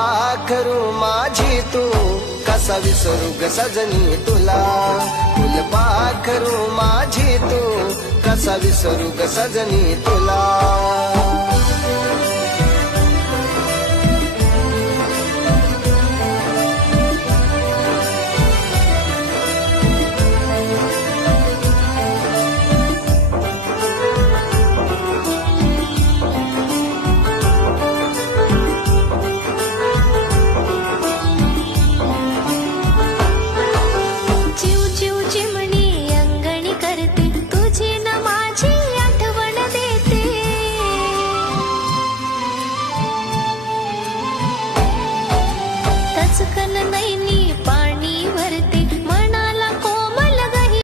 फुलपाखरू माझी तू कसा विसरू ग सजनी तुला फुलपाखरू माझी तू कसा विसरू ग सजनी तुला